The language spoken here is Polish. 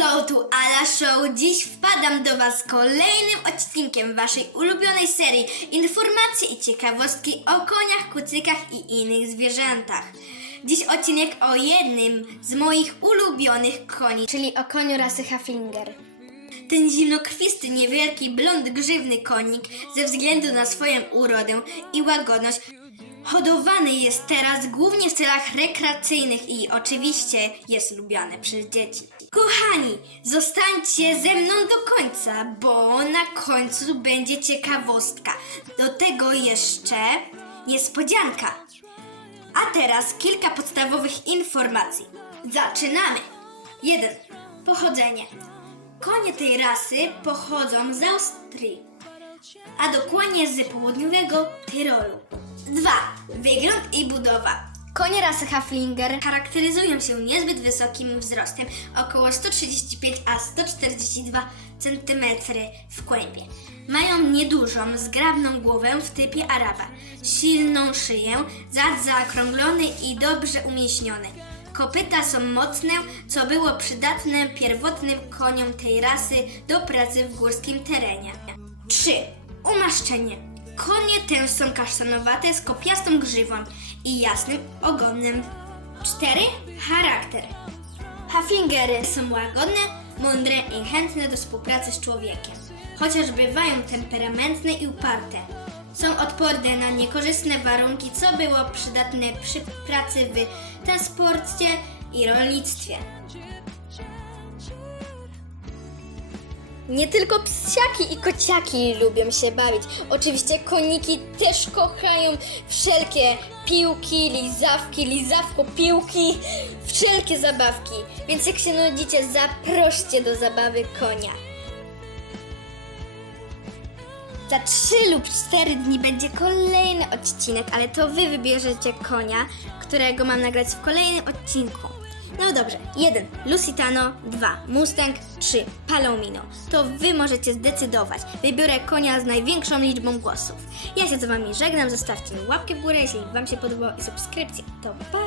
Hello tu Ala Show! Dziś wpadam do Was z kolejnym odcinkiem Waszej ulubionej serii informacji i ciekawostki o koniach, kucykach i innych zwierzętach. Dziś odcinek o jednym z moich ulubionych koni, czyli o koniu rasy Haflinger. Ten zimnokrwisty, niewielki, blond, grzywny konik ze względu na swoją urodę i łagodność hodowany jest teraz głównie w celach rekreacyjnych i oczywiście jest lubiany przez dzieci. Kochani, zostańcie ze mną do końca, bo na końcu będzie ciekawostka. Do tego jeszcze niespodzianka. A teraz kilka podstawowych informacji. Zaczynamy! 1. Pochodzenie. Konie tej rasy pochodzą z Austrii, a dokładnie z południowego Tyrolu. 2. Wygląd i budowa. Konie rasy Haflinger Charakteryzują się niezbyt wysokim wzrostem, około 135 a 142 cm w kłębie. Mają niedużą, zgrabną głowę w typie Araba, silną szyję, zad zaokrąglony i dobrze umieśniony. Kopyta są mocne, co było przydatne pierwotnym koniom tej rasy do pracy w górskim terenie. 3. Umaszczenie. Konie te są kasztanowate z kopiastą grzywą i jasnym ogonem. 4. Charakter. Haflingery są łagodne, mądre i chętne do współpracy z człowiekiem, chociaż bywają temperamentne i uparte. Są odporne na niekorzystne warunki, co było przydatne przy pracy w transporcie i rolnictwie. Nie tylko psiaki i kociaki lubią się bawić. Oczywiście koniki też kochają wszelkie piłki, lizawki, lizawko, piłki, wszelkie zabawki. Więc jak się nudzicie, zaproście do zabawy konia. Za 3 lub 4 dni będzie kolejny odcinek, ale to wy wybierzecie konia, którego mam nagrać w kolejnym odcinku. No dobrze, 1. Lusitano, 2. Mustang, 3. Palomino. To wy możecie zdecydować. Wybiorę konia z największą liczbą głosów. Ja się z wami żegnam, zostawcie mi łapkę w górę, jeśli wam się podobało i subskrypcję. To pa!